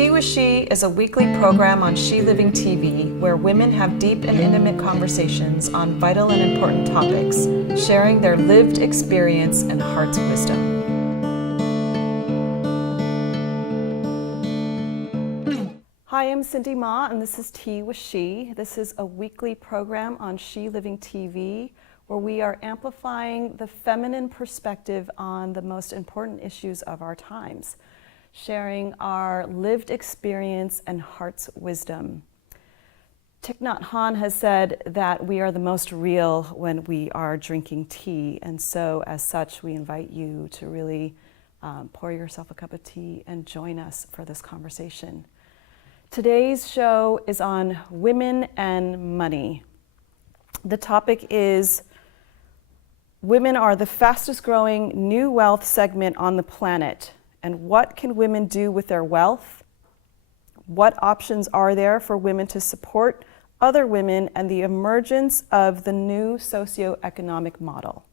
Tea with She is a weekly program on She Living TV where women have deep and intimate conversations on vital and important topics, sharing their lived experience and heart's wisdom. Hi, I'm Cindy Ma, and this is Tea with She. This is a weekly program on She Living TV where we are amplifying the feminine perspective on the most important issues of our times, sharing our lived experience and heart's wisdom. Thich Nhat Hanh has said that we are the most real when we are drinking tea, and so as such we invite you to really pour yourself a cup of tea and join us for this conversation. Today's show is on women and money. The topic is women are the fastest growing new wealth segment on the planet. And what can women do with their wealth? What options are there for women to support other women and the emergence of the new socioeconomic model?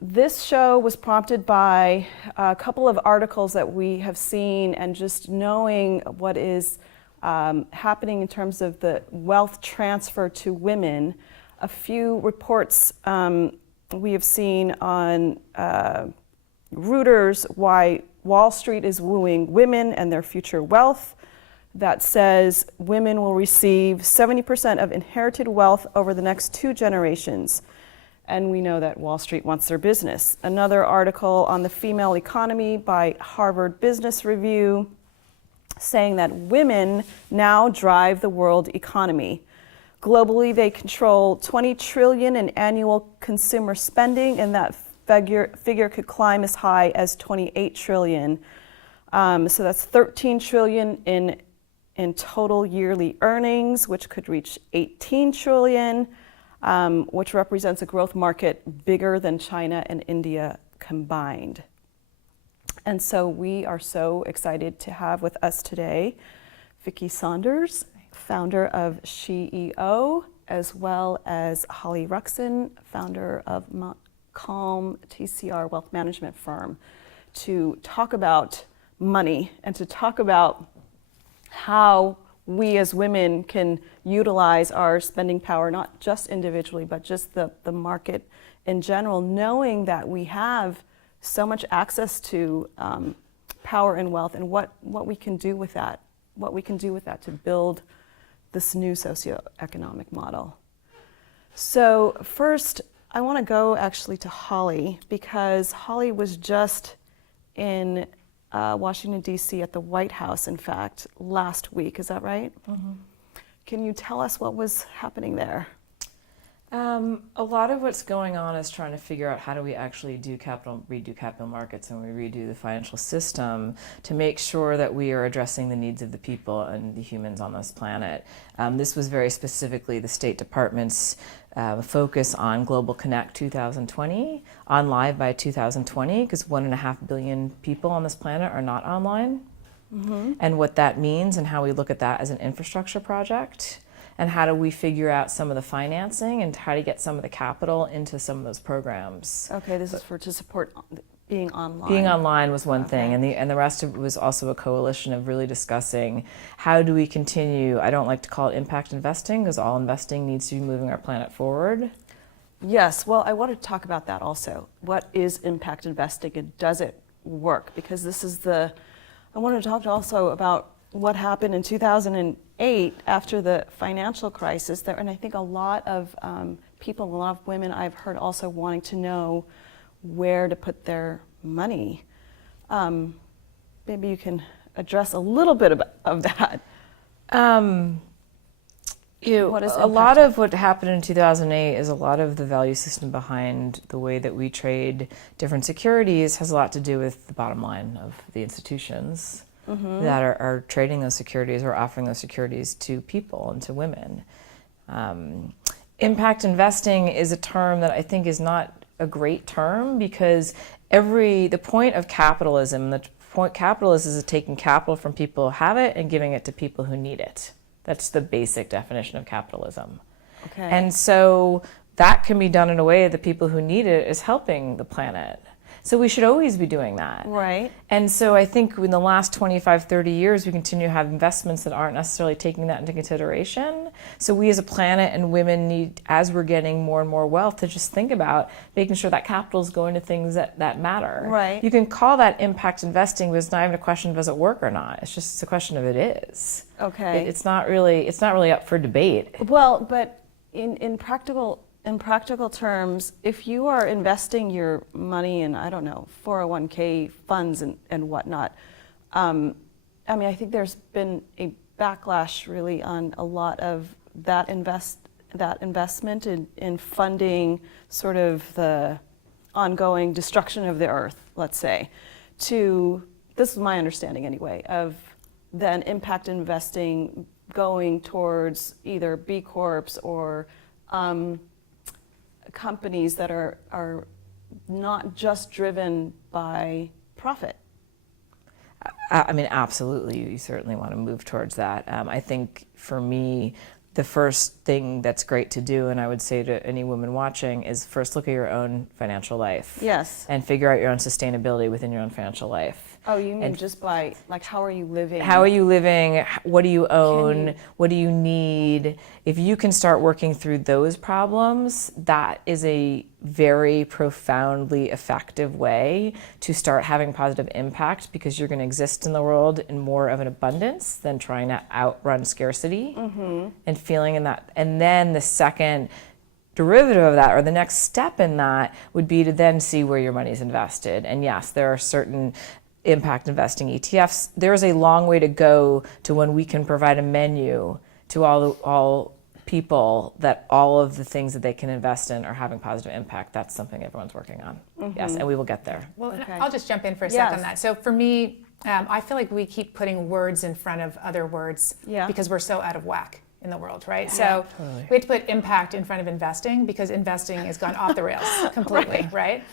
This show was prompted by a couple of articles that we have seen and just knowing what is happening in terms of the wealth transfer to women. A few reports we have seen on Reuters, why Wall Street is wooing women and their future wealth, that says women will receive 70% of inherited wealth over the next 2 generations. And we know that Wall Street wants their business. Another article on the female economy by Harvard Business Review saying that women now drive the world economy. Globally, they control $20 trillion in annual consumer spending, and that figure could climb as high as 28 trillion. So that's 13 trillion in total yearly earnings, which could reach 18 trillion, which represents a growth market bigger than China and India combined. And so we are so excited to have with us today Vicki Saunders, founder of SheEO, as well as Holly Ruxin, founder of Montclalm TRC wealth management firm, to talk about money and to talk about how we as women can utilize our spending power, not just individually, but just the market in general, knowing that we have so much access to power and wealth, and what we can do with that, to build this new socioeconomic model. So first, I want to go actually to Holly, because Holly was just in Washington, D.C. at the White House, in fact, last week. Is that right? Mm-hmm. Can you tell us what was happening there? A lot of what's going on is trying to figure out how do we actually redo capital markets, and we redo the financial system to make sure that we are addressing the needs of the people and the humans on this planet. This was very specifically the State Department's focus on Global Connect 2020, on live by 2020, because 1.5 billion people on this planet are not online. Mm-hmm. And what that means and how we look at that as an infrastructure project. And how do we figure out some of the financing and how to get some of the capital into some of those programs? Okay, this is to support being online. Being online was one thing, and the rest of it was also a coalition of really discussing how do we continue. I don't like to call it impact investing, because all investing needs to be moving our planet forward. Yes, well, I want to talk about that also. What is impact investing, and does it work? Because this is I want to talk also about what happened in 2008 after the financial crisis there, and I think a lot of people, a lot of women I've heard also wanting to know where to put their money. Maybe you can address a little bit of that. A lot of what happened in 2008 is a lot of the value system behind the way that we trade different securities has a lot to do with the bottom line of the institutions. Mm-hmm. that are trading those securities or offering those securities to people and to women. Impact investing is a term that I think is not a great term, because the point of capitalism is taking capital from people who have it and giving it to people who need it. That's the basic definition of capitalism. Okay. And so that can be done in a way that people who need it is helping the planet. So we should always be doing that. Right. And so I think in the last 25, 30 years, we continue to have investments that aren't necessarily taking that into consideration. So we as a planet and women need, as we're getting more and more wealth, to just think about making sure that capital is going to things that matter. Right. You can call that impact investing, but it's not even a question of does it work or not. It's a question of it is. Okay. It's not really up for debate. Well, but in practical terms, if you are investing your money in, I don't know, 401k funds and whatnot, I mean, I think there's been a backlash really on a lot of that investment in funding sort of the ongoing destruction of the earth, let's say, this is my understanding anyway, of then impact investing going towards either B Corps or companies that are not just driven by profit. I mean, absolutely, you certainly want to move towards that. I think for me, the first thing that's great to do, and I would say to any woman watching, is first look at your own financial life. Yes. And figure out your own sustainability within your own financial life. Oh, you mean just by, like, how are you living? How are you living? What do you own? What do you need? If you can start working through those problems, that is a very profoundly effective way to start having positive impact, because you're going to exist in the world in more of an abundance than trying to outrun scarcity and feeling in that. And then the second derivative of that, or the next step in that, would be to then see where your money is invested. And yes, there are certain impact investing ETFs. There's a long way to go to when we can provide a menu to all people that all of the things that they can invest in are having positive impact. That's something everyone's working on. Yes, and we will get there. Well, Okay. I'll just jump in for a second on that. So for me, I feel like we keep putting words in front of other words because we're so out of whack in the world, right? Yeah. So Totally. we have to put impact in front of investing because investing has gone off the rails completely, right?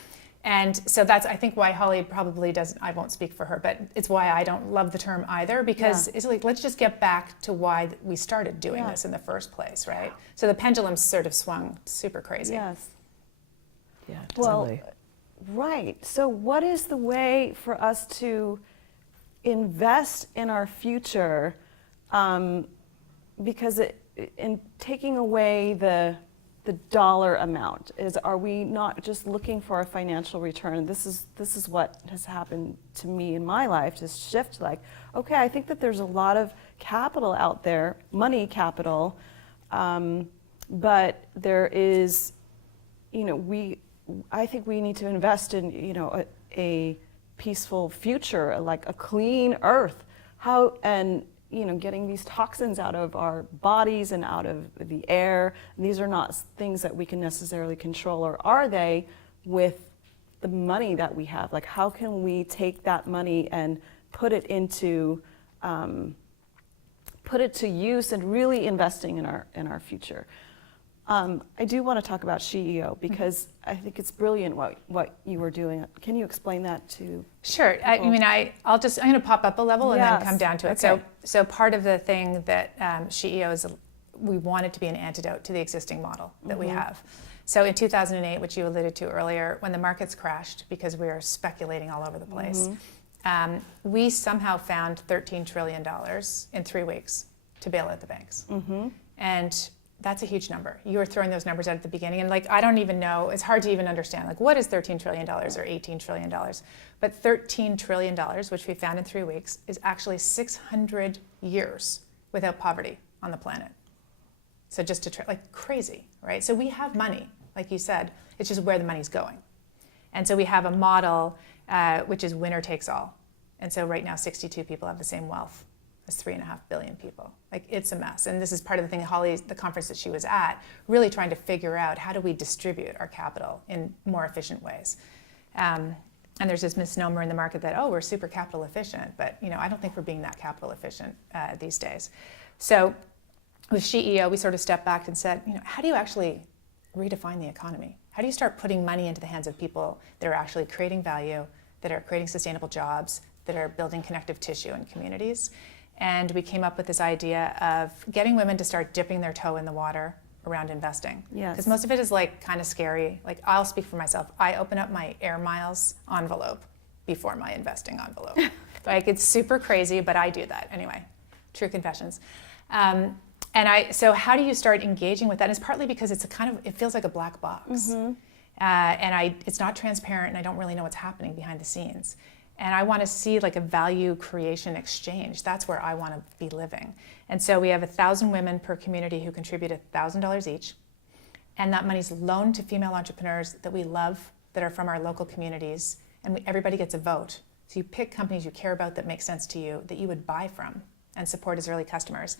And so that's, I think, why Holly probably doesn't, I won't speak for her, but it's why I don't love the term either, because it's like, let's just get back to why we started doing this in the first place, right? So the pendulum's sort of swung super crazy. Yes. Yeah, Well, totally. right. So what is the way for us to invest in our future? Because in taking away the dollar amount, are we not just looking for a financial return? This is what has happened to me in my life, to shift, like, okay, I think that there's a lot of capital out there, money capital, but there is, I think we need to invest in, a peaceful future, like a clean earth. Getting these toxins out of our bodies and out of the air. These are not things that we can necessarily control, or are they, with the money that we have? Like, how can we take that money and put it to use and really investing in our future? I do want to talk about SheEO because I think it's brilliant what you were doing. Can you explain that to? Sure. I mean, I'm going to pop up a level and then come down to it. Okay. So part of the thing that SheEO is, we want it to be an antidote to the existing model that we have. So in 2008, which you alluded to earlier, when the markets crashed because we were speculating all over the place, we somehow found $13 trillion in 3 weeks to bail out the banks. And that's a huge number. You were throwing those numbers out at the beginning, and I don't even know, it's hard to even understand, what is $13 trillion or $18 trillion? But $13 trillion, which we found in 3 weeks, is actually 600 years without poverty on the planet. So just to crazy, right? So we have money, like you said, it's just where the money's going. And so we have a model which is winner takes all. And so right now, 62 people have the same wealth as 3.5 billion people. It's a mess. And this is part of the thing, the conference that she was at, really trying to figure out how do we distribute our capital in more efficient ways. And there's this misnomer in the market that, we're super capital efficient, but I don't think we're being that capital efficient these days. So with SheEO, we sort of stepped back and said, how do you actually redefine the economy? How do you start putting money into the hands of people that are actually creating value, that are creating sustainable jobs, that are building connective tissue in communities? And we came up with this idea of getting women to start dipping their toe in the water around investing. Yes. Because most of it is like kind of scary. Like, I'll speak for myself. I open up my Air Miles envelope before my investing envelope. Like, it's super crazy, but I do that anyway. True confessions. So how do you start engaging with that? And it's partly because it's it feels like a black box. It's not transparent, and I don't really know what's happening behind the scenes. And I want to see like a value creation exchange. That's where I want to be living. And so we have 1,000 women per community who contribute $1,000 each. And that money's loaned to female entrepreneurs that we love, that are from our local communities. And everybody gets a vote. So you pick companies you care about that make sense to you, that you would buy from and support as early customers.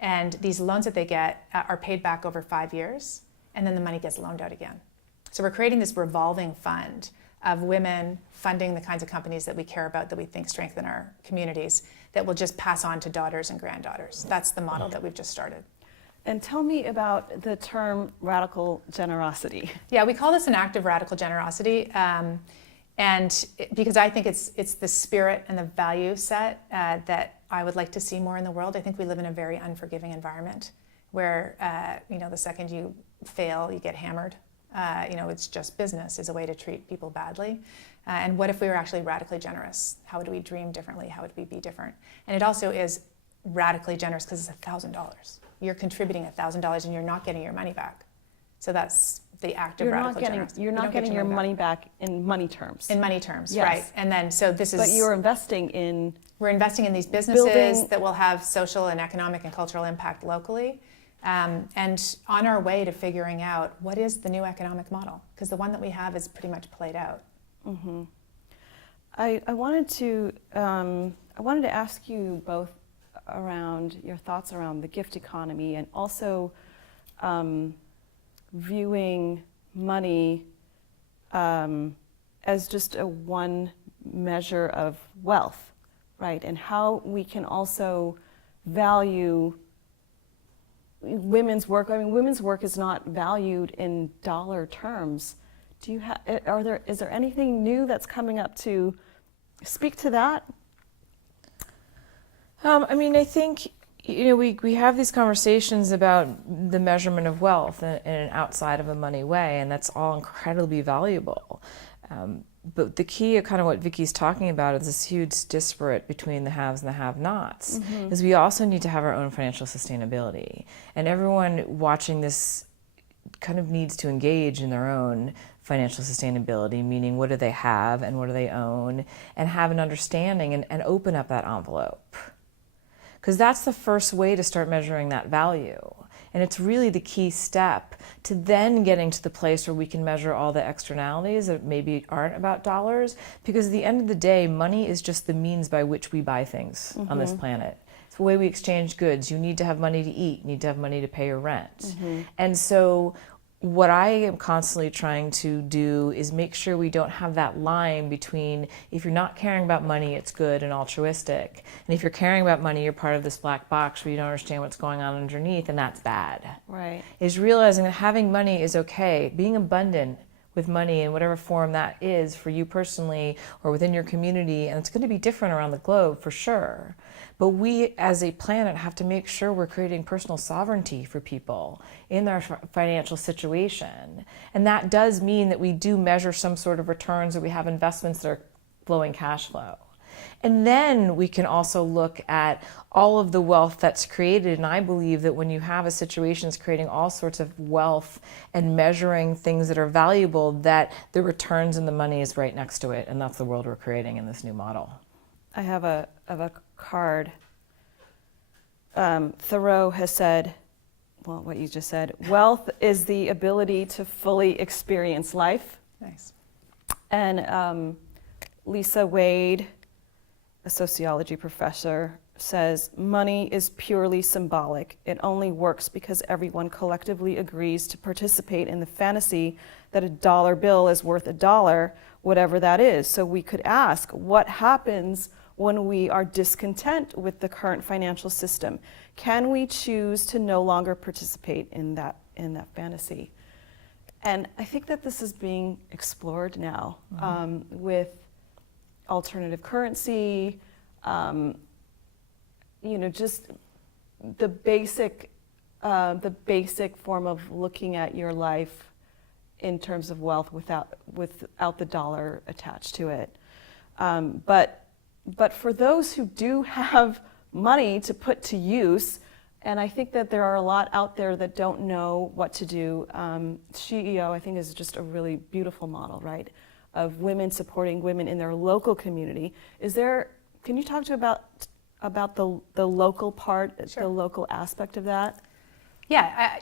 And these loans that they get are paid back over 5 years, and then the money gets loaned out again. So we're creating this revolving fund of women funding the kinds of companies that we care about, that we think strengthen our communities, that will just pass on to daughters and granddaughters. That's the model that we've just started. And tell me about the term radical generosity. Yeah, we call this an act of radical generosity. Because I think it's the spirit and the value set that I would like to see more in the world. I think we live in a very unforgiving environment where, the second you fail, you get hammered. It's just business is a way to treat people badly. And what if we were actually radically generous? How would we dream differently? How would we be different? And it also is radically generous because it's $1,000. You're contributing $1,000 and you're not getting your money back. So that's the act of radical generosity. You're not getting your money back in money terms. In money terms, yes. right. And then, so this is... But you're investing in... We're investing in these businesses that will have social and economic and cultural impact locally. And on our way to figuring out what is the new economic model, because the one that we have is pretty much played out. Mm-hmm. I wanted to ask you both around your thoughts around the gift economy, and also viewing money as just a one measure of wealth, right? And how we can also value women's work. I mean, women's work is not valued in dollar terms. Is there anything new that's coming up to speak to that? I think we have these conversations about the measurement of wealth in an outside of a money way, and that's all incredibly valuable. But the key of kind of what Vicki's talking about is this huge disparate between the haves and the have-nots, is we also need to have our own financial sustainability. And everyone watching this kind of needs to engage in their own financial sustainability, meaning what do they have and what do they own, and have an understanding and open up that envelope. Because that's the first way to start measuring that value. And it's really the key step to then getting to the place where we can measure all the externalities that maybe aren't about dollars. Because at the end of the day, money is just the means by which we buy things on this planet. It's the way we exchange goods. You need to have money to eat. You need to have money to pay your rent. And so what I am constantly trying to do is make sure we don't have that line between, if you're not caring about money, it's good and altruistic. And if you're caring about money, you're part of this black box where you don't understand what's going on underneath, and that's bad. Right. Is realizing that having money is okay. Being abundant with money in whatever form that is for you personally or within your community, and it's going to be different around the globe for sure. But we as a planet have to make sure we're creating personal sovereignty for people in their financial situation. And that does mean that we do measure some sort of returns, or we have investments that are flowing cash flow. And then we can also look at all of the wealth that's created. And I believe that when you have a situation that's creating all sorts of wealth and measuring things that are valuable, that the returns and the money is right next to it. And that's the world we're creating in this new model. I have a card. Thoreau has said, well, what you just said, wealth is the ability to fully experience life. Nice. And Lisa Wade, a sociology professor, says money is purely symbolic. It only works because everyone collectively agrees to participate in the fantasy that a dollar bill is worth $1, whatever that is. So we could ask, what happens when we are discontent with the current financial system? Can we choose to no longer participate in that fantasy? And I think that this is being explored now with alternative currency, just the basic the basic form of looking at your life in terms of wealth without the dollar attached to it. But for those who do have money to put to use, and I think that there are a lot out there that don't know what to do, SheEO, I think, is just a really beautiful model, right, of women supporting women in their local community. Can you talk about the local part, Sure. the local aspect of that? Yeah,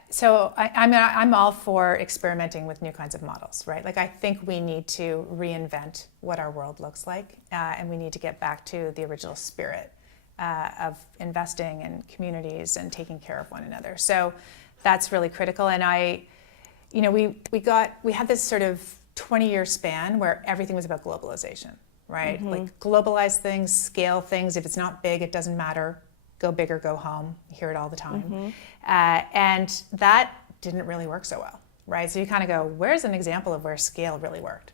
I'm all for experimenting with new kinds of models, right? Like, I think we need to reinvent what our world looks like, and we need to get back to the original spirit of investing in communities and taking care of one another. So that's really critical. And we had this sort of 20-year span where everything was about globalization, right? Mm-hmm. Like, globalize things, scale things. If it's not big, it doesn't matter. Go big or go home. You hear it all the time. Mm-hmm. And that didn't really work so well, right? So you kind of go, where's an example of where scale really worked?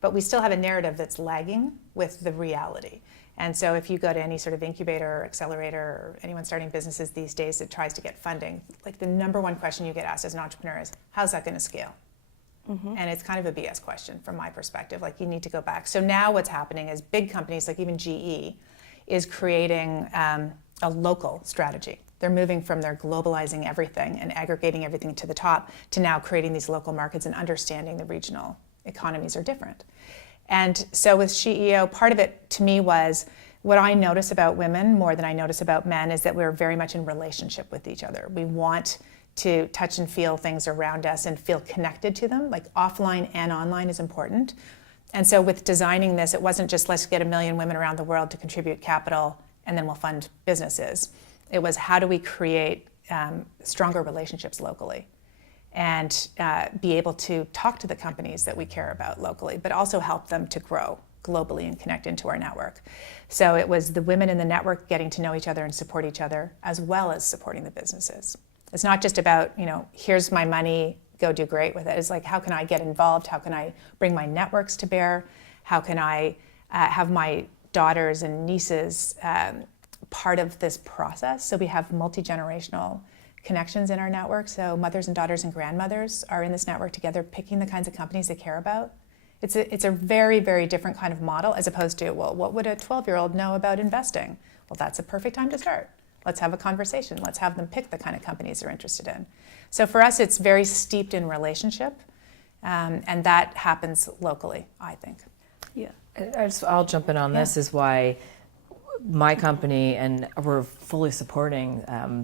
But we still have a narrative that's lagging with the reality. And so if you go to any sort of incubator or accelerator or anyone starting businesses these days that tries to get funding, like, the number one question you get asked as an entrepreneur is, how's that going to scale? Mm-hmm. And it's kind of a BS question from my perspective. Like, you need to go back. So now what's happening is big companies, like even GE, is creating a local strategy. They're moving from their globalizing everything and aggregating everything to the top to now creating these local markets and understanding the regional economies are different. And so with SheEO, part of it to me was, what I notice about women more than I notice about men is that we're very much in relationship with each other. We want to touch and feel things around us and feel connected to them. Like, offline and online is important. And so with designing this, it wasn't just, let's get 1 million women around the world to contribute capital and then we'll fund businesses. It was, how do we create stronger relationships locally and be able to talk to the companies that we care about locally, but also help them to grow globally and connect into our network. So it was the women in the network getting to know each other and support each other, as well as supporting the businesses. It's not just about, here's my money, go do great with it. It's like, how can I get involved? How can I bring my networks to bear? How can I have my daughters and nieces part of this process? So we have multi-generational connections in our network. So mothers and daughters and grandmothers are in this network together, picking the kinds of companies they care about. It's a very, very different kind of model, as opposed to, well, what would a 12-year-old know about investing? Well, that's a perfect time to start. Let's have a conversation. Let's have them pick the kind of companies they're interested in. So for us, it's very steeped in relationship, and that happens locally, I think. Yeah. I'll jump in on this, is why my company and we're fully supporting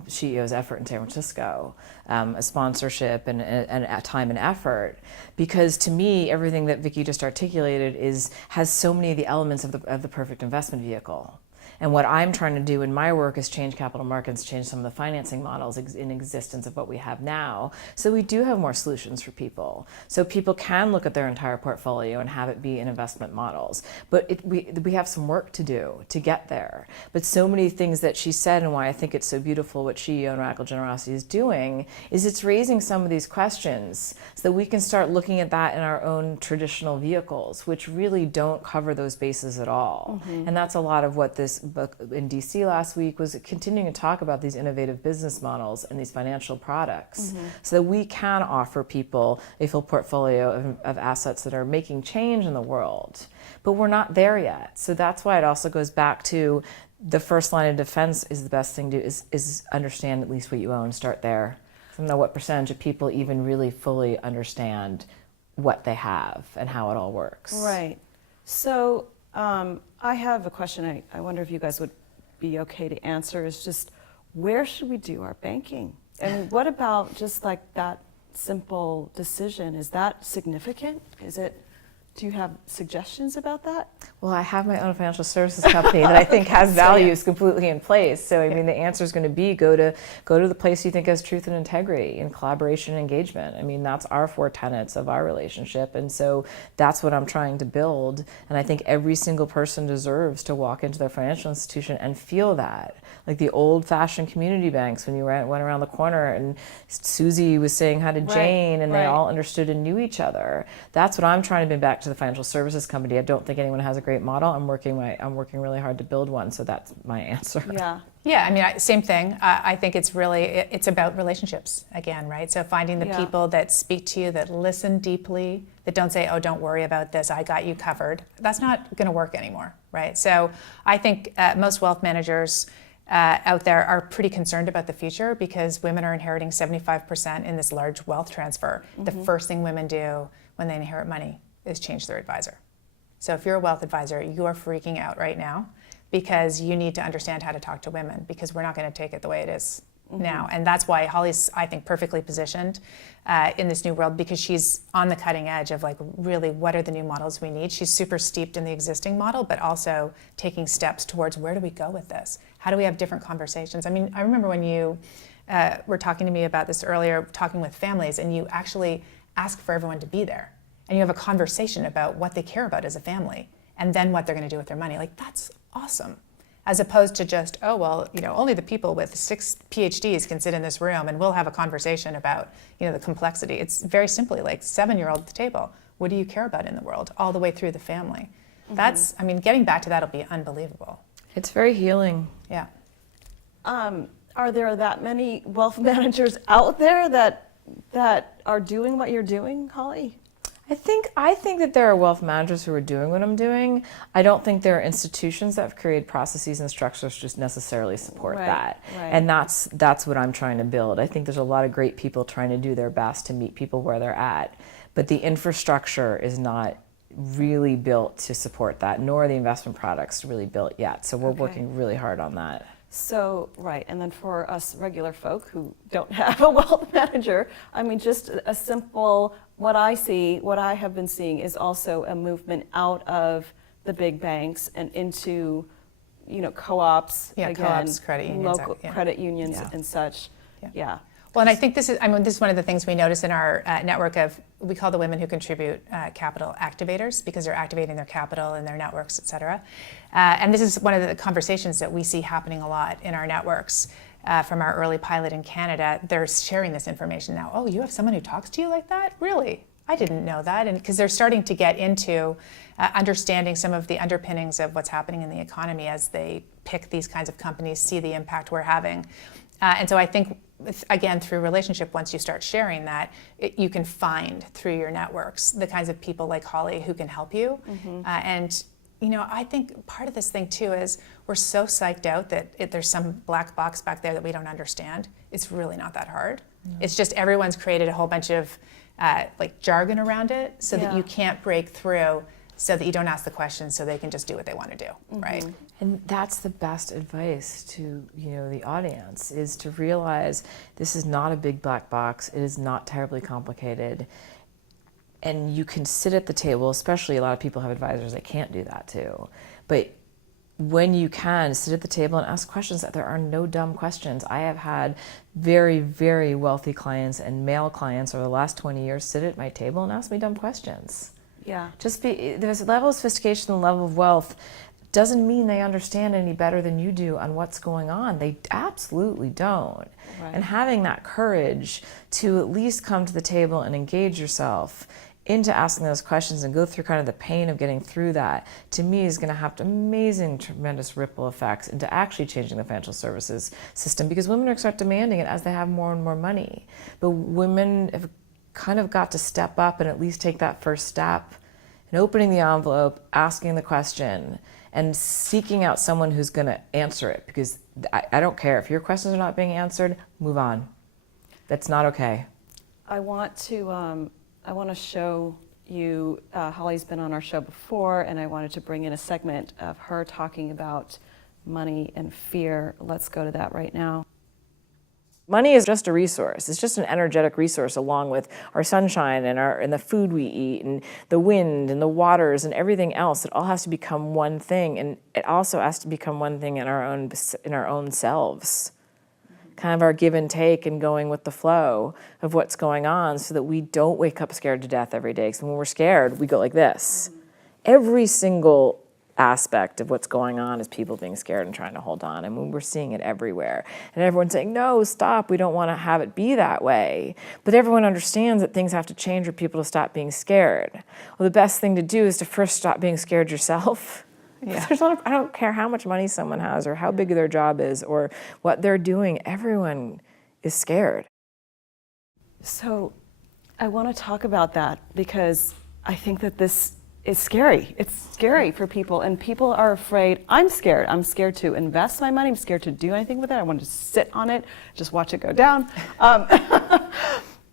SheEO's effort in San Francisco, a sponsorship and a time and effort, because to me, everything that Vicki just articulated has so many of the elements of the perfect investment vehicle. And what I'm trying to do in my work is change capital markets, change some of the financing models in existence of what we have now, so we do have more solutions for people. So people can look at their entire portfolio and have it be in investment models. But we have some work to do to get there. But so many things that she said, and why I think it's so beautiful what SheEO and Radical Generosity is doing, is it's raising some of these questions so that we can start looking at that in our own traditional vehicles, which really don't cover those bases at all. Mm-hmm. And that's a lot of what this book in DC last week was, continuing to talk about these innovative business models and these financial products, mm-hmm. so that we can offer people a full portfolio of assets that are making change in the world. But we're not there yet. So that's why it also goes back to the first line of defense is the best thing to do, is understand at least what you own, start there. I don't know what percentage of people even really fully understand what they have and how it all works. Right. So I have a question I wonder if you guys would be okay to answer, is just, where should we do our banking? And what about just like that simple decision? Is that significant? Do you have suggestions about that? Well, I have my own financial services company that I think has values completely in place. So I mean, the answer is going to be go to the place you think has truth and integrity and collaboration and engagement. I mean, that's our 4 tenets of our relationship, and so that's what I'm trying to build. And I think every single person deserves to walk into their financial institution and feel that. Like the old-fashioned community banks, when you went around the corner and Susie was saying hi to Jane, and they all understood and knew each other. That's what I'm trying to bring back to to the financial services company. I don't think anyone has a great model. I'm working really hard to build one. So that's my answer. Yeah. Yeah, I mean, same thing. I think it's about relationships again, right? So finding the people that speak to you, that listen deeply, that don't say, oh, don't worry about this, I got you covered. That's not going to work anymore, right? So I think most wealth managers out there are pretty concerned about the future because women are inheriting 75% in this large wealth transfer. The first thing women do when they inherit money is change their advisor. So if you're a wealth advisor, you are freaking out right now because you need to understand how to talk to women because we're not going to take it the way it is now. And that's why Holly's, I think, perfectly positioned in this new world because she's on the cutting edge of like really what are the new models we need. She's super steeped in the existing model, but also taking steps towards where do we go with this? How do we have different conversations? I mean, I remember when you were talking to me about this earlier, talking with families, and you actually ask for everyone to be there. And you have a conversation about what they care about as a family and then what they're going to do with their money. Like, that's awesome. As opposed to just, oh, well, only the people with 6 PhDs can sit in this room and we'll have a conversation about, the complexity. It's very simply like 7-year-old at the table. What do you care about in the world? All the way through the family. That's, getting back to that will be unbelievable. It's very healing. Yeah. Are there that many wealth managers out there that are doing what you're doing, Holly? I think that there are wealth managers who are doing what I'm doing. I don't think there are institutions that have created processes and structures just necessarily support that. Right. And that's what I'm trying to build. I think there's a lot of great people trying to do their best to meet people where they're at. But the infrastructure is not really built to support that, nor are the investment products really built yet. So we're working really hard on that. So, right, and then for us regular folk who don't have a wealth manager, just a simple, what I have been seeing is also a movement out of the big banks and into, co-ops, co-ops, credit unions, local credit unions and such. Yeah. Well, and I think this is one of the things we notice in our network of, we call the women who contribute capital activators because they're activating their capital and their networks, et cetera. And this is one of the conversations that we see happening a lot in our networks from our early pilot in Canada. They're sharing this information now. Oh, you have someone who talks to you like that? Really? I didn't know that. And because they're starting to get into understanding some of the underpinnings of what's happening in the economy as they pick these kinds of companies, see the impact we're having. And so I think, again, through relationship, once you start sharing that, you can find through your networks the kinds of people like Holly who can help you. And I think part of this thing too is we're so psyched out that there's some black box back there that we don't understand. It's really not that hard. No. It's just everyone's created a whole bunch of jargon around it so that you can't break through, so that you don't ask the questions, so they can just do what they want to do, right? And that's the best advice to the audience, is to realize this is not a big black box. It is not terribly complicated. And you can sit at the table, especially a lot of people have advisors that can't do that too. But when you can, sit at the table and ask questions. There are no dumb questions. I have had very, very wealthy clients and male clients over the last 20 years sit at my table and ask me dumb questions. Yeah. There's a level of sophistication and level of wealth. Doesn't mean they understand any better than you do on what's going on. They absolutely don't. Right. And having that courage to at least come to the table and engage yourself into asking those questions and go through kind of the pain of getting through that, to me, is going to have amazing, tremendous ripple effects into actually changing the financial services system, because women are going to start demanding it as they have more and more money. But women have kind of got to step up and at least take that first step in opening the envelope, asking the question, and seeking out someone who's going to answer it, because I don't care. If your questions are not being answered, move on. That's not okay. I want to show you, Holly's been on our show before, and I wanted to bring in a segment of her talking about money and fear. Let's go to that right now. Money is just a resource. It's just an energetic resource, along with our sunshine and the food we eat and the wind and the waters and everything else. It all has to become one thing, and it also has to become one thing in our own selves. Kind of our give and take and going with the flow of what's going on, so that we don't wake up scared to death every day. Because when we're scared, we go like this. Every single aspect of what's going on is people being scared and trying to hold on. I mean, we're seeing it everywhere. And everyone's saying, no, stop, we don't want to have it be that way. But everyone understands that things have to change for people to stop being scared. Well, the best thing to do is to first stop being scared yourself. Yeah. I don't care how much money someone has or how big their job is or what they're doing. Everyone is scared. So I want to talk about that because I think that this is scary. It's scary for people, and people are afraid. I'm scared. I'm scared to invest my money. I'm scared to do anything with it. I want to sit on it, just watch it go down.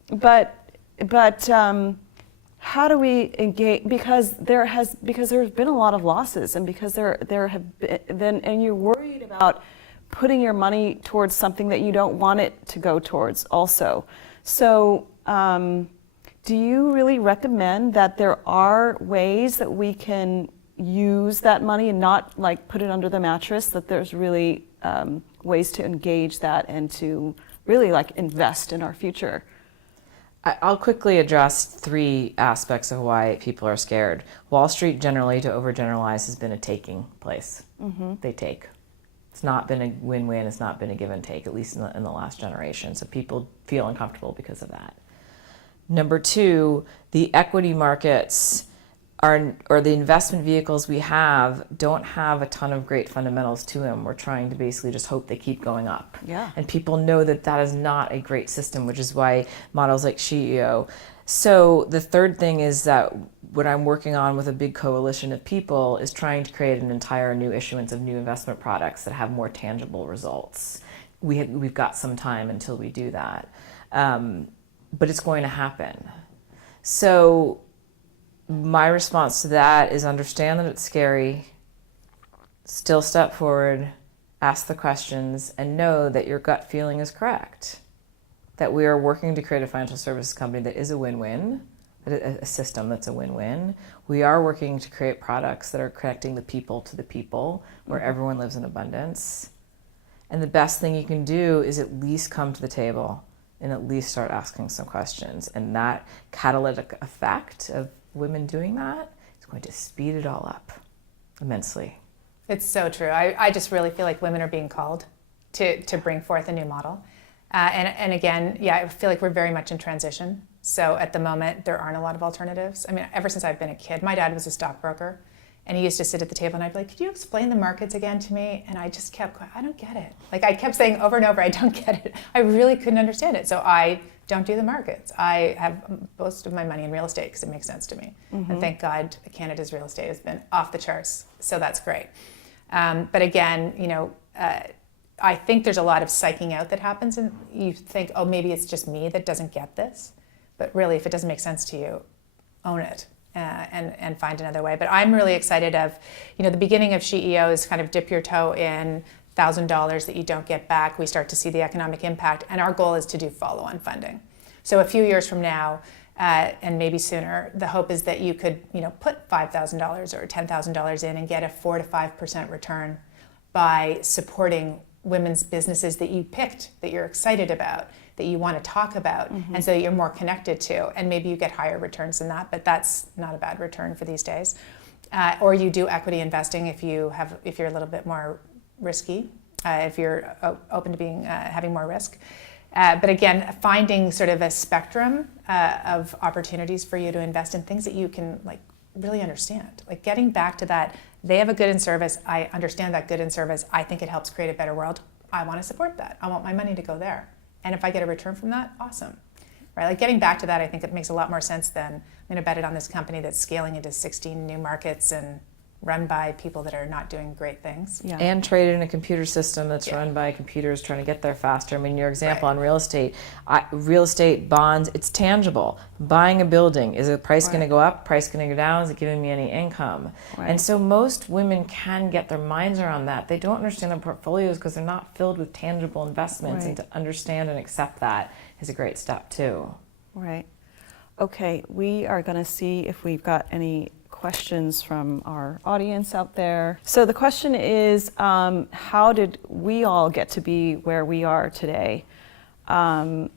But how do we engage? Because there's been a lot of losses, and because there have been, and you're worried about putting your money towards something that you don't want it to go towards also. So do you really recommend that there are ways that we can use that money and not like put it under the mattress, that there's really ways to engage that and to really like invest in our future? I'll quickly address 3 aspects of why people are scared. Wall Street generally, to overgeneralize, has been a taking place. Mm-hmm. They take. It's not been a win-win. It's not been a give and take, at least in the last generation. So people feel uncomfortable because of that. Number 2, the equity markets or the investment vehicles we have don't have a ton of great fundamentals to them. We're trying to basically just hope they keep going up. Yeah. And people know that that is not a great system, which is why models like SheEO. So the third thing is that what I'm working on with a big coalition of people is trying to create an entire new issuance of new investment products that have more tangible results. We've got some time until we do that. But it's going to happen. So my response to that is understand that it's scary, still step forward, ask the questions, and know that your gut feeling is correct. That we are working to create a financial services company that is a win-win, a system that's a win-win. We are working to create products that are connecting the people to the people, where everyone lives in abundance. And the best thing you can do is at least come to the table and at least start asking some questions. And that catalytic effect of women doing that is going to speed it all up immensely. It's so true. I just really feel like women are being called to bring forth a new model. And again, yeah, I feel like we're very much in transition. So at the moment, there aren't a lot of alternatives. I mean, ever since I've been a kid, my dad was a stockbroker, and he used to sit at the table and I'd be like, could you explain the markets again to me? And I just kept going, I don't get it. Like I kept saying over and over, I don't get it. I really couldn't understand it. So I don't do the markets. I have most of my money in real estate because it makes sense to me. Mm-hmm. And thank God Canada's real estate has been off the charts. So that's great. But again, you know, I think there's a lot of psyching out that happens, and you think, oh, maybe it's just me that doesn't get this. But really, if it doesn't make sense to you, own it and find another way. But I'm really excited of, you know, the beginning of SheEO is kind of dip your toe in $1,000 that you don't get back. We start to see the economic impact, and our goal is to do follow-on funding. So a few years from now, and maybe sooner, the hope is that you could, you know, put $5,000 or $10,000 in and get a 4 to 5% return by supporting women's businesses that you picked, that you're excited about, that you want to talk about, and so you're more connected to, and maybe you get higher returns than that, but that's not a bad return for these days. Or you do equity investing if you're a little bit more risky, if you're open to being having more risk. But again, finding sort of a spectrum of opportunities for you to invest in things that you can like really understand. Like getting back to that, they have a good in service, I understand that good in service, I think it helps create a better world, I want to support that, I want my money to go there. And if I get a return from that, awesome. Right? Like getting back to that, I think it makes a lot more sense than I'm going to bet it on this company that's scaling into 16 new markets and run by people that are not doing great things. Yeah. And traded in a computer system that's run by computers trying to get there faster. I mean, your example on real estate, bonds, it's tangible. Buying a building, is the price going to go up? Price going to go down? Is it giving me any income? Right. And so most women can get their minds around that. They don't understand their portfolios because they're not filled with tangible investments. And to understand and accept that is a great step too. Right. Okay, we are going to see if we've got any questions from our audience out there. So the question is, how did we all get to be where we are today? My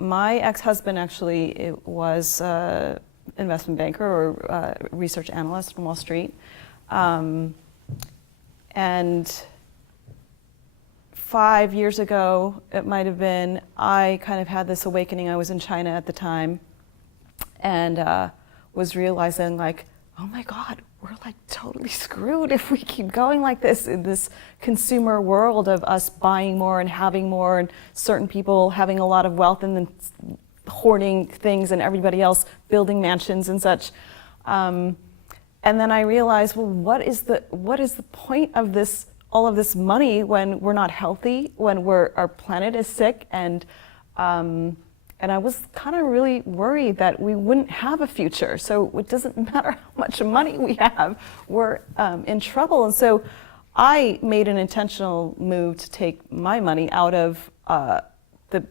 ex-husband actually was an investment banker or research analyst on Wall Street. And 5 years ago, it might have been, I kind of had this awakening. I was in China at the time and was realizing like, oh my God, we're like totally screwed if we keep going like this in this consumer world of us buying more and having more and certain people having a lot of wealth and then hoarding things and everybody else building mansions and such. And then I realized, well, what is the point of this, all of this money when we're not healthy, when our planet is sick, and I was kind of really worried that we wouldn't have a future. So it doesn't matter how much money we have, we're in trouble. And so I made an intentional move to take my money out of the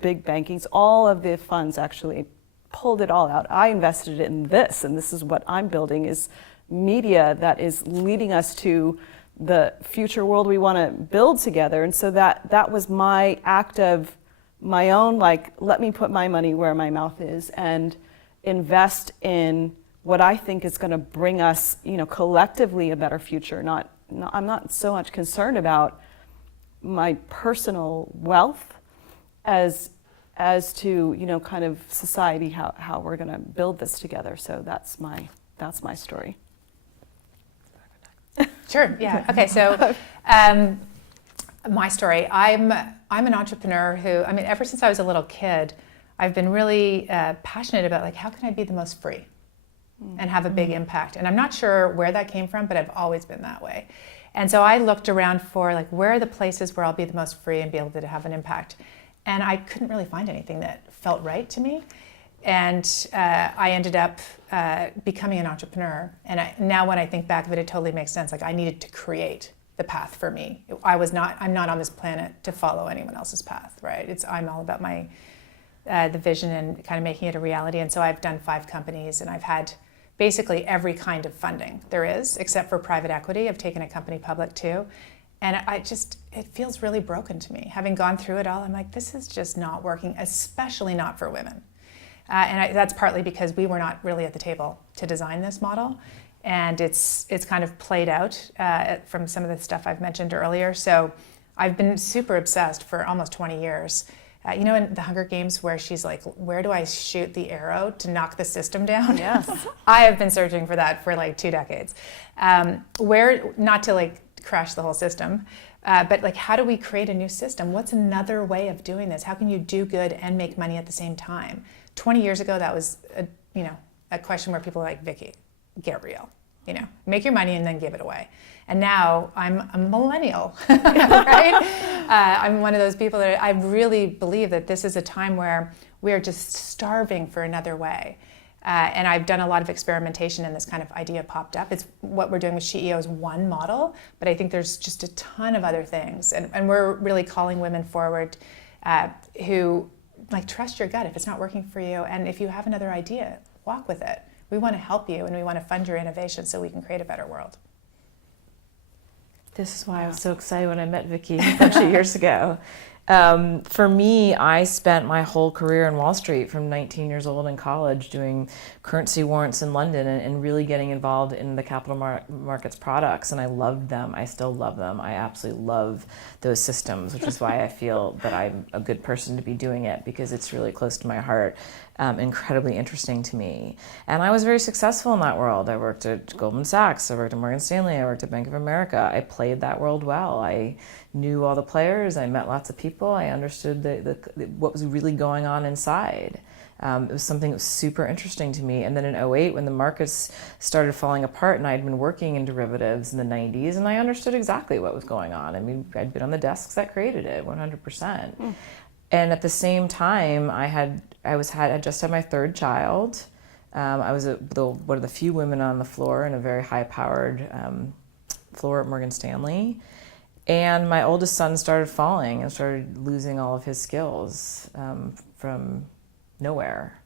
big bankings, all of the funds actually pulled it all out. I invested it in this, and this is what I'm building, is media that is leading us to the future world we want to build together. And so that was my act of my own, like, let me put my money where my mouth is and invest in what I think is going to bring us, collectively a better future. I'm not so much concerned about my personal wealth as to, kind of society, how we're going to build this together. So that's my story. Sure. Yeah. Okay. So, my story. I'm an entrepreneur who, ever since I was a little kid, I've been really passionate about like, how can I be the most free and have a big impact? And I'm not sure where that came from, but I've always been that way. And so I looked around for like, where are the places where I'll be the most free and be able to have an impact? And I couldn't really find anything that felt right to me. And I ended up becoming an entrepreneur. And now when I think back of it, it totally makes sense. Like, I needed to create the path for me. I'm not on this planet to follow anyone else's path, right? I'm all about my the vision and kind of making it a reality. And so I've done 5 companies, and I've had basically every kind of funding there is, except for private equity. I've taken a company public too. And it feels really broken to me. Having gone through it all, I'm like, this is just not working, especially not for women. That's partly because we were not really at the table to design this model. And it's kind of played out from some of the stuff I've mentioned earlier. So I've been super obsessed for almost 20 years. In the Hunger Games where she's like, where do I shoot the arrow to knock the system down? Yes. I have been searching for that for like 2 decades. Where, not to like crash the whole system, but like, how do we create a new system? What's another way of doing this? How can you do good and make money at the same time? 20 years ago, that was a question where people were like, Vicki, get real. Make your money and then give it away. And now I'm a millennial, right? I'm one of those people that I really believe that this is a time where we're just starving for another way. And I've done a lot of experimentation, and this kind of idea popped up. It's what we're doing with SheEO is one model, but I think there's just a ton of other things. And we're really calling women forward who like, trust your gut if it's not working for you. And if you have another idea, walk with it. We want to help you, and we want to fund your innovation so we can create a better world. This is why I was so excited when I met Vicki a bunch of years ago. For me, I spent my whole career in Wall Street from 19 years old in college doing currency warrants in London and really getting involved in the capital markets products. And I loved them. I still love them. I absolutely love those systems, which is why I feel that I'm a good person to be doing it, because it's really close to my heart, incredibly interesting to me. And I was very successful in that world. I worked at Goldman Sachs. I worked at Morgan Stanley. I worked at Bank of America. I played that world well. I knew all the players. I met lots of people. I understood what was really going on inside. It was something that was super interesting to me. And then in 2008, when the markets started falling apart, and I'd been working in derivatives in the 90s, and I understood exactly what was going on. I'd been on the desks that created it, 100%. And at the same time, I had just had my 3rd child. I was one of the few women on the floor in a very high-powered floor at Morgan Stanley. And my oldest son started falling and started losing all of his skills from nowhere.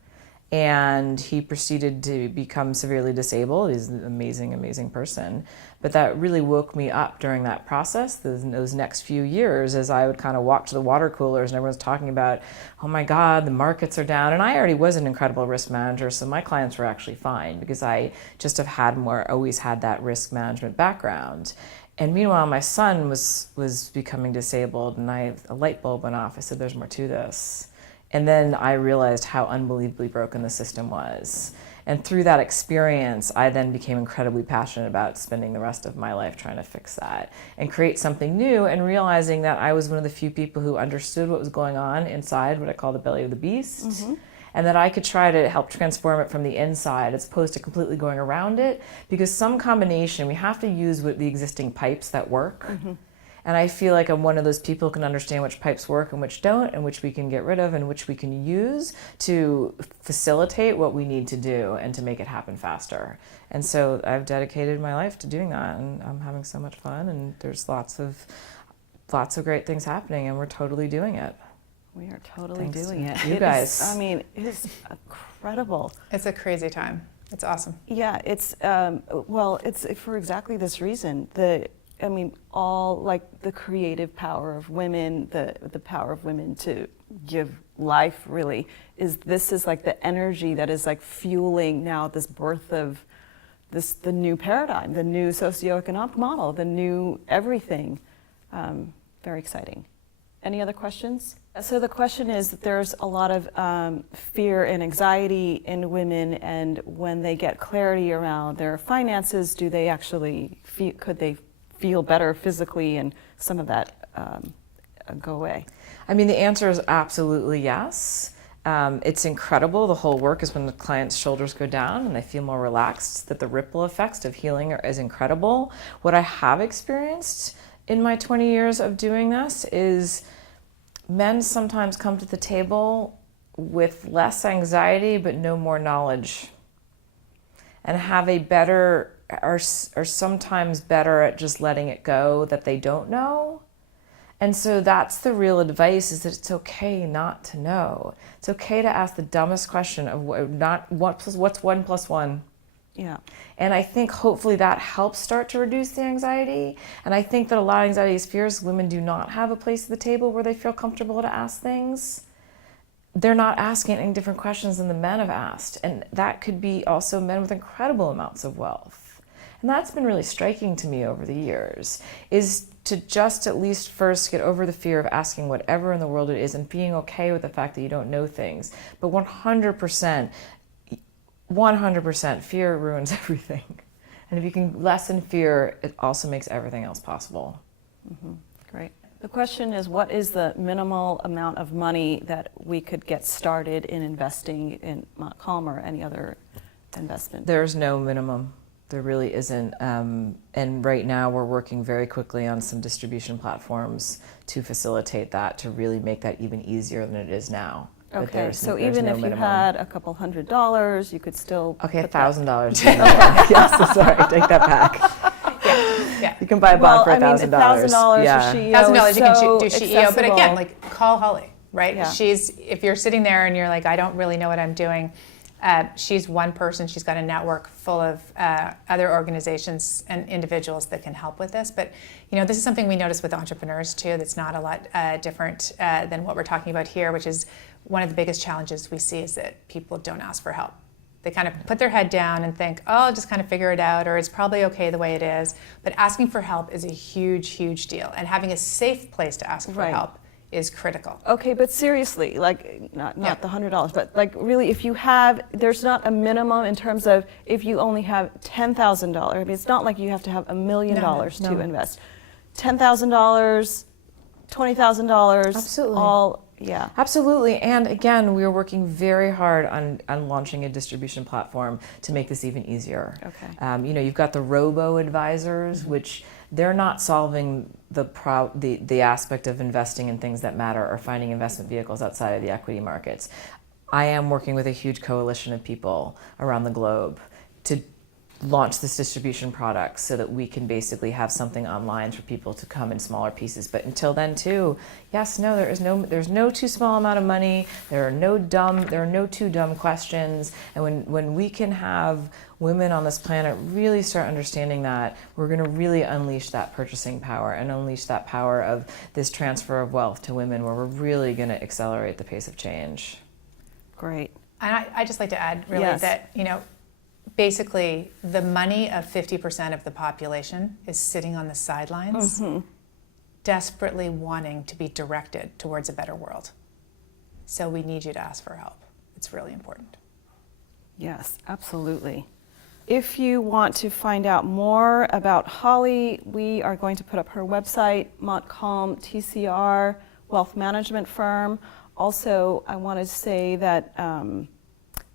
And he proceeded to become severely disabled. He's an amazing, amazing person. But that really woke me up during that process, those next few years, as I would kind of walk to the water coolers and everyone's talking about, oh my God, the markets are down. And I already was an incredible risk manager, so my clients were actually fine because I just have had always had that risk management background. And meanwhile, my son was becoming disabled, and a light bulb went off. I said, there's more to this. And then I realized how unbelievably broken the system was. And through that experience, I then became incredibly passionate about spending the rest of my life trying to fix that and create something new, and realizing that I was one of the few people who understood what was going on inside what I call the belly of the beast, and that I could try to help transform it from the inside as opposed to completely going around it, because some combination, we have to use the existing pipes that work. And I feel like I'm one of those people who can understand which pipes work and which don't, and which we can get rid of and which we can use to facilitate what we need to do and to make it happen faster. And so I've dedicated my life to doing that, and I'm having so much fun, and there's lots of great things happening, and we're totally doing it. We are totally Thanks doing to it. you guys. It is incredible. It's a crazy time. It's awesome. Yeah, it's for exactly this reason. All like the creative power of women, the power of women to give life really is like the energy that is like fueling now this birth of the new paradigm, the new socioeconomic model, the new everything. Very exciting. Any other questions? So the question is that there's a lot of fear and anxiety in women, and when they get clarity around their finances, do they actually could they feel better physically, and some of that go away? I mean, the answer is absolutely yes. It's incredible. The whole work is when the client's shoulders go down and they feel more relaxed, that the ripple effects of healing is incredible. What I have experienced in my 20 years of doing this is men sometimes come to the table with less anxiety but no more knowledge, and have a better, are sometimes better at just letting it go that they don't know. And so that's the real advice, is that it's okay not to know. It's okay to ask the dumbest question of what's 1 + 1. Yeah. And I think hopefully that helps start to reduce the anxiety. And I think that a lot of anxiety is fears. Women do not have a place at the table where they feel comfortable to ask things. They're not asking any different questions than the men have asked. And that could be also men with incredible amounts of wealth. And that's been really striking to me over the years, is to just at least first get over the fear of asking whatever in the world it is and being okay with the fact that you don't know things. But 100%, fear ruins everything. And if you can lessen fear, it also makes everything else possible. Great. The question is, what is the minimal amount of money that we could get started in investing in Montclalm or any other investment? There's no minimum. There really isn't. And right now we're working very quickly on some distribution platforms to facilitate that, to really make that even easier than it is now. Okay, so even if you had a couple $100s, you could still... Okay, $1,000. Yes, sorry, take that back. Yeah. You can buy a bond for $1,000. $1,000 Yeah. for SheEO $1,000 you can do accessible. SheEO, but again, like, call Holly, right? Yeah. If you're sitting there and you're like, I don't really know what I'm doing, she's one person. She's got a network full of other organizations and individuals that can help with this. But this is something we notice with entrepreneurs too. That's not a lot different than what we're talking about here, which is one of the biggest challenges we see is that people don't ask for help. They kind of put their head down and think, oh, I'll just kind of figure it out, or it's probably okay the way it is. But asking for help is a huge, huge deal. And having a safe place to ask for help is critical. Okay, but seriously, like not the $100, but like really, if you have, there's not a minimum in terms of if you only have $10,000. I mean, it's not like you have to have $1 million to invest. $10,000, $20,000, absolutely. Yeah. Absolutely. And again, we are working very hard on launching a distribution platform to make this even easier. Okay. You've got the robo-advisors, which they're not solving the aspect of investing in things that matter or finding investment vehicles outside of the equity markets. I am working with a huge coalition of people around the globe to launch this distribution product so that we can basically have something online for people to come in smaller pieces. But until then too, yes, no, there's no too small amount of money. There are no too dumb questions. And when we can have women on this planet really start understanding that, we're going to really unleash that purchasing power and unleash that power of this transfer of wealth to women, where we're really going to accelerate the pace of change. Great. And I just like to add really Yes. that, basically the money of 50% of the population is sitting on the sidelines, desperately wanting to be directed towards a better world. So we need you to ask for help. It's really important. Yes, absolutely. If you want to find out more about Holly, we are going to put up her website, Montclalm TCR, wealth management firm. Also, I want to say that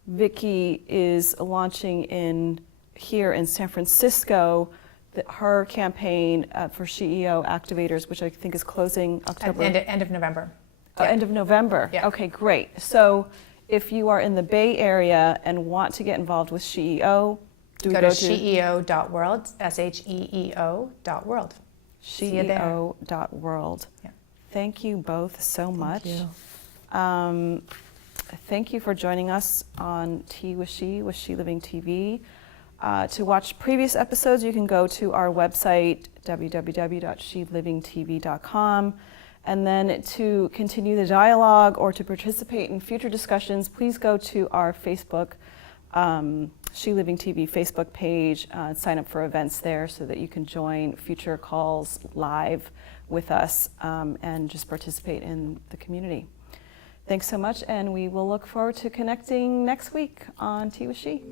Vicki is launching here in San Francisco her campaign for SheEO activators, which I think is closing October. End of November. End of November. Yeah. Okay, great. So if you are in the Bay Area and want to get involved with SheEO, Go to SheEO.world, SheEO.world. SheEO.world. Yeah. Thank you both so much. Thank you. Thank you for joining us on Tea with She Living TV. To watch previous episodes, you can go to our website, www.shelivingtv.com. And then to continue the dialogue or to participate in future discussions, please go to our Facebook, She Living TV Facebook page, sign up for events there so that you can join future calls live with us and just participate in the community. Thanks so much, and we will look forward to connecting next week on Tea with She.